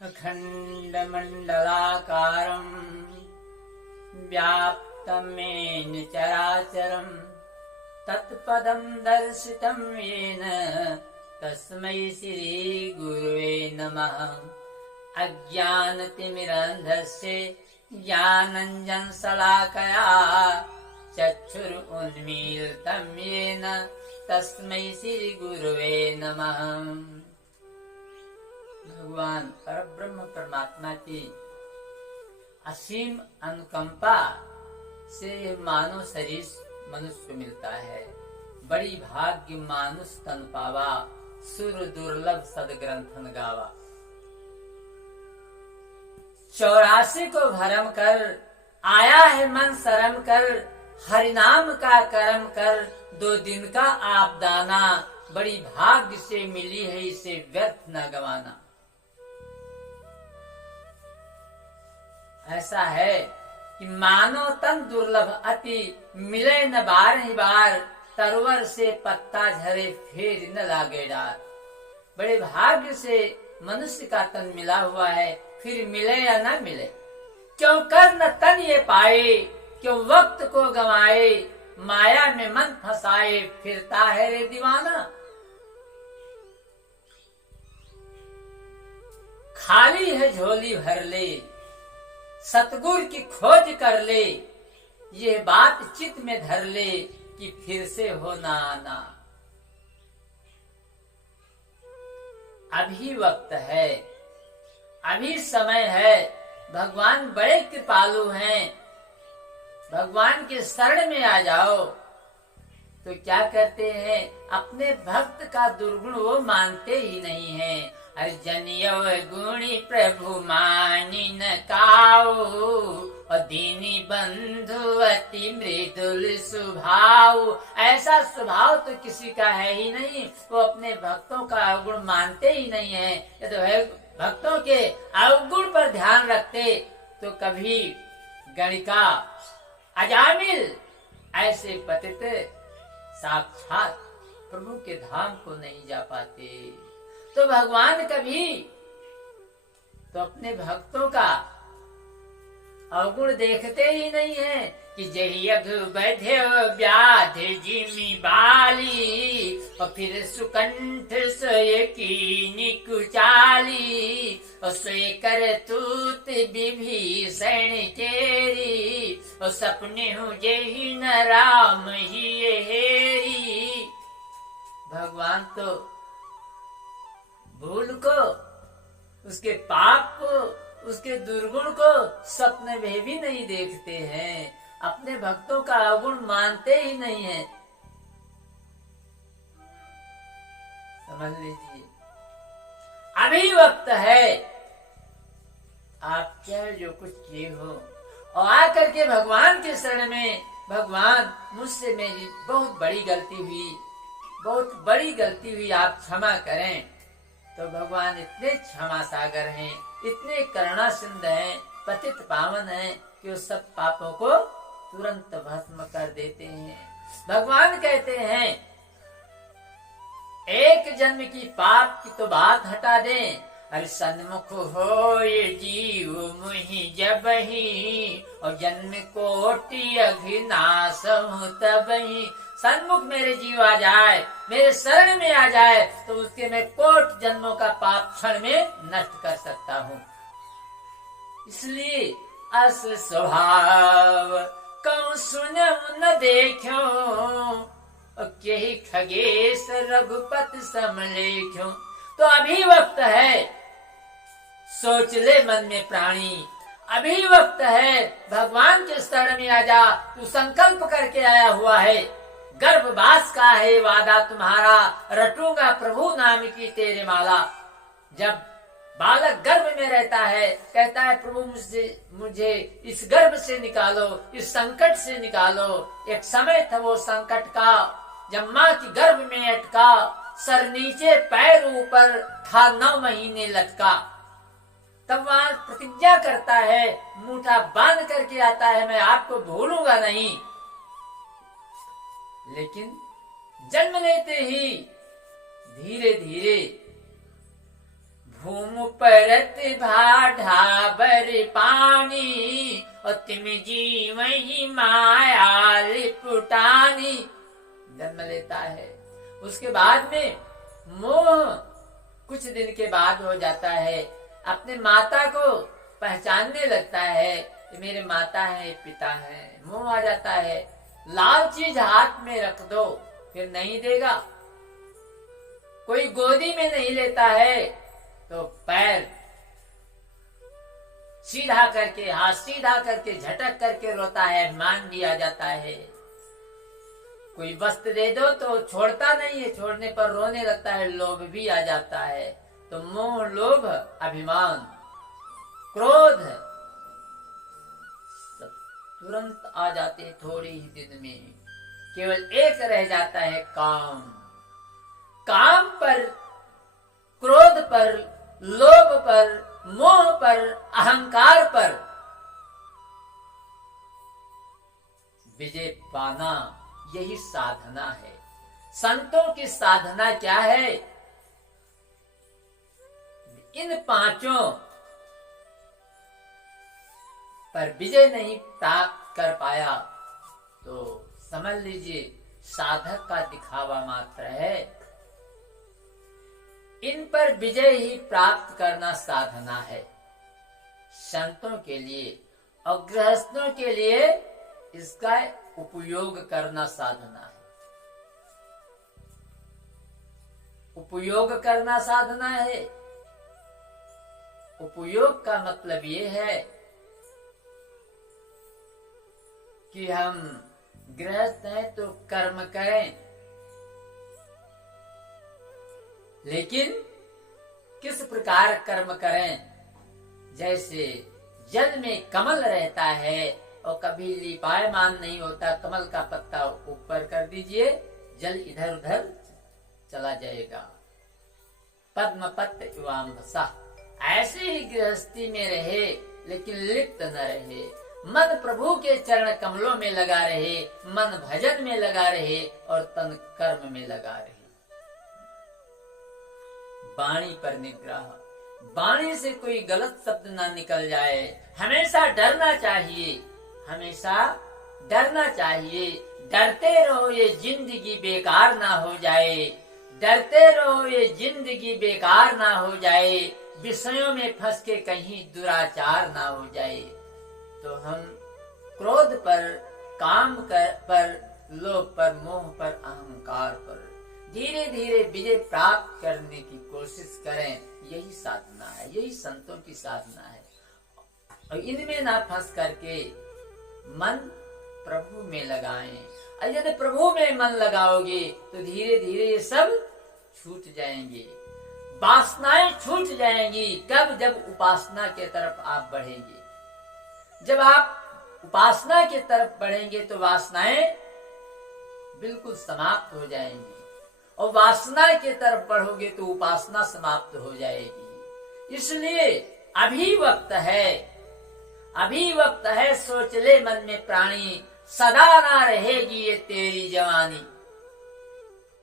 अखण्डमण्डलाकारम् व्याप्तं येन चराचरम् तत्पदं दर्शितं येन तस्मै श्रीगुरुवे नमः। अज्ञानतिमिरन्धस्य ज्ञानाञ्जनशलाकया चक्षुरुन्मीलितं येन तस्मै श्रीगुरुवे नमः। भगवान परब्रह्म परमात्मा की असीम अनुकंपा से मानव शरीर मनुष्य को मिलता है। बड़ी भाग्य मानुष तन पावा, सुर दुर्लभ सदग्रंथन गावा। 84 को भरम कर आया है मन शरम कर, हरिनाम का करम कर, 2 दिन का आपदाना, बड़ी भाग्य से मिली है इसे व्यर्थ न गवाना। ऐसा है कि मानो तन दुर्लभ अति, मिले न बार ही बार, तरवर से पत्ता झरे फेर न लागे डार। बड़े भाग्य से मनुष्य का तन मिला हुआ है, फिर मिले या न मिले। क्यों कर न तन ये पाए, क्यों वक्त को गंवाए, माया में मन फंसाए, फिरता है रे दीवाना। खाली है झोली भर ले, सतगुर की खोज कर ले, ये बात चित्त में धर ले कि फिर से हो ना आना। अभी वक्त है, अभी समय है। भगवान बड़े कृपालु हैं, भगवान के शरण में आ जाओ। तो क्या करते हैं, अपने भक्त का दुर्गुण वो मानते ही नहीं हैं। अर्जनियो गुणी प्रभु मानी न काओ, और दीनी बंधु अति मृदुल स्वभाव। ऐसा स्वभाव तो किसी का है ही नहीं, वो अपने भक्तों का अवगुण मानते ही नहीं है। ये तो है, भक्तों के अवगुण पर ध्यान रखते तो कभी गणिका अजामिल ऐसे पतित साक्षात प्रभु के धाम को नहीं जा पाते। तो भगवान कभी तो अपने भक्तों का अवगुण देखते ही नहीं है कि जही अघु बधे व्याधि जिमी बाली, और फिर सुकंठ सोए कीनी कुचाली, और सोए कर तूत विभीषण केरी, और सपने हूँ जही न राम ही हेरी। भगवान तो भूल को, उसके पाप को, उसके दुर्गुण को सपने में भी नहीं देखते हैं। अपने भक्तों का अवगुण मानते ही नहीं है। समझ लीजिए, अभी वक्त है, आप चाहे जो कुछ किए हो और आकर के भगवान के शरण में, भगवान मुझसे मेरी बहुत बड़ी गलती हुई, बहुत बड़ी गलती हुई, आप क्षमा करें। तो भगवान इतने क्षमा सागर हैं, इतने करुणा सिंधु हैं, पतित पावन हैं कि वो सब पापों को तुरंत भस्म कर देते हैं। भगवान कहते हैं, एक जन्म की पाप की तो बात हटा दें, अरे सन्मुख हो ये जीव मुहि जबहि, और जन्म कोटि अघिनाश तबहि। सन्मुख मेरे जीव आ जाए, मेरे शरण में आ जाए, तो उसके मैं कोट जन्मों का पाप क्षण में नष्ट कर सकता हूँ। इसलिए अस स्वभाव कहूँ सुनऊ न देखो, यही खगेश रघुपति समलेख्यो। तो अभी वक्त है, सोच ले मन में प्राणी, अभी वक्त है, भगवान के शरण में आ जा। तू संकल्प करके आया हुआ है, गर्भवास का है वादा तुम्हारा, रटूंगा प्रभु नाम की तेरे माला। जब बालक गर्भ में रहता है, कहता है प्रभु मुझे इस गर्भ से निकालो, इस संकट से निकालो। एक समय था वो संकट का, जब माँ की गर्भ में अटका, सर नीचे पैर ऊपर था, 9 महीने लटका। तब वहां प्रतिज्ञा करता है, मुठा बांध करके आता है, मैं आपको भूलूंगा नहीं। लेकिन जन्म लेते ही धीरे धीरे घूम परत भाढ़ाबर पानी और तिम जीव ही माया लिपुटानी जन्म लेता है। उसके बाद में मोह कुछ दिन के बाद हो जाता है। अपने माता को पहचानने लगता है कि मेरे माता है पिता है। मोह आ जाता है। लाल चीज हाथ में रख दो फिर नहीं देगा। कोई गोदी में नहीं लेता है तो पैर सीधा करके हाथ सीधा करके झटक करके रोता है। मान भी आ जाता है। कोई वस्त्र दे दो तो छोड़ता नहीं है। छोड़ने पर रोने लगता है। लोभ भी आ जाता है। तो मोह लोभ अभिमान क्रोध सब तुरंत आ जाते हैं थोड़े ही दिन में। केवल एक रह जाता है काम। काम पर, क्रोध पर, लोभ पर, मोह पर, अहंकार पर विजय पाना यही साधना है। संतों की साधना क्या है? इन पांचों पर विजय नहीं प्राप्त कर पाया तो समझ लीजिए साधक का दिखावा मात्र है। इन पर विजय ही प्राप्त करना साधना है। संतों के लिए और गृहस्थों के लिए इसका उपयोग करना साधना है। उपयोग करना साधना है। उपयोग का मतलब ये है कि हम गृहस्थ हैं तो कर्म करें, लेकिन किस प्रकार कर्म करें? जैसे जल में कमल रहता है और कभी लिपायमान नहीं होता। कमल का पत्ता ऊपर कर दीजिए, जल इधर उधर चला जाएगा। पद्म पत्र इवाम्भसा। ऐसे ही गृहस्थी में रहे लेकिन लिप्त न रहे। मन प्रभु के चरण कमलों में लगा रहे, मन भजन में लगा रहे और तन कर्म में लगा रहे। वाणी पर निग्रह। वाणी से कोई गलत शब्द ना निकल जाए। हमेशा डरना चाहिए। हमेशा डरना चाहिए। डरते रहो ये जिंदगी बेकार ना हो जाए। डरते रहो ये जिंदगी बेकार ना हो जाए। विषयों में फंस के कहीं दुराचार ना हो जाए। तो हम क्रोध पर, काम पर, लोभ पर, मोह पर, अहंकार पर धीरे धीरे विजय प्राप्त करने की कोशिश करें। यही साधना है। यही संतों की साधना है। और इनमें ना फंस करके मन प्रभु में लगाएं। और यदि प्रभु में मन लगाओगे तो धीरे धीरे ये सब छूट जाएंगे। वासनाएं छूट जाएंगी। कब? जब उपासना के तरफ आप बढ़ेंगे। जब आप उपासना की तरफ बढ़ेंगे तो वासनाएं बिल्कुल समाप्त हो जाएंगी। और वासना की तरफ बढ़ोगे तो उपासना समाप्त हो जाएगी। इसलिए अभी वक्त है। अभी वक्त है। सोच ले मन में प्राणी, सदा ना रहेगी ये तेरी जवानी।